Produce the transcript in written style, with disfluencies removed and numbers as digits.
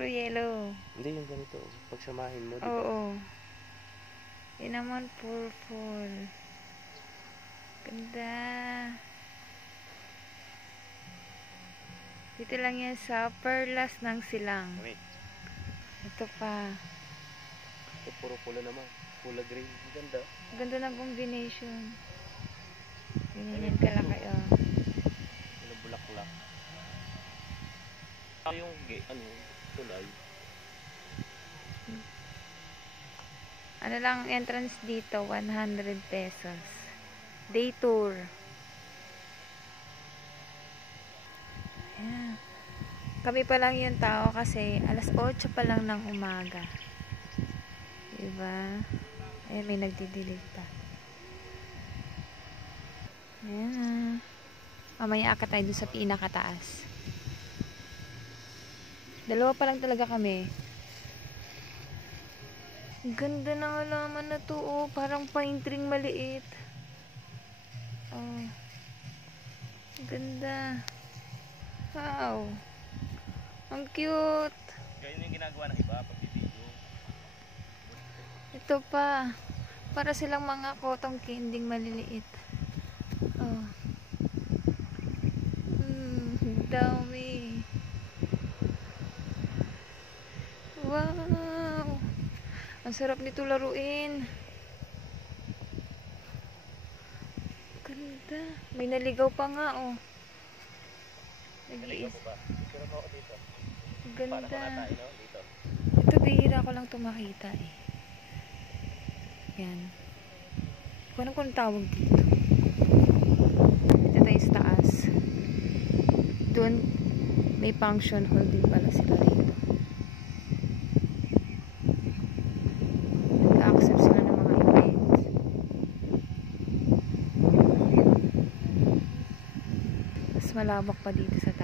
puro yellow. Hindi, yung ganito. Pagsamahin mo, di ba? Oo. Yan naman purple. Ganda. Dito lang yan sa Perlas ng Silang. Wait. Ito pa. Ito puro pula naman. Pula green. Ganda. Ganda ng combination. Ganyan kalaki, oh. Yung bulaklak. Yung tulay. Ano lang entrance dito, 100 pesos. Day tour. Ayan. Kami pa lang yung tao kasi alas 8 pa lang ng umaga. Diba? Ayan, may nagdidilig pa. Ayan. Mamaya akat tayo dun sa pinakataas. Dalawa pa lang talaga kami. Ganda ng halaman na to, oh. Parang pine tree maliit. Oh. Ganda. Wow. Ang cute. Ganyan yung ginagawa ng iba pag video. Ito pa. Para silang mga cotton candy maliliit. Oh. Dami. Wow. Ang sarap nito laruin. Ganda. May naligaw pa nga, oh. Naligaw ko ba? Pero mo ako dito. Ganda. Paano ko na tayo, no? Dito. Ito, bihira ko lang ito makita, eh. Yan. Kung anong kung tawag dito. Dito tayo sa taas. Doon, may function hall din pala sila rito. Nag-accept sila ng mga events. Mas malawak pa dito sa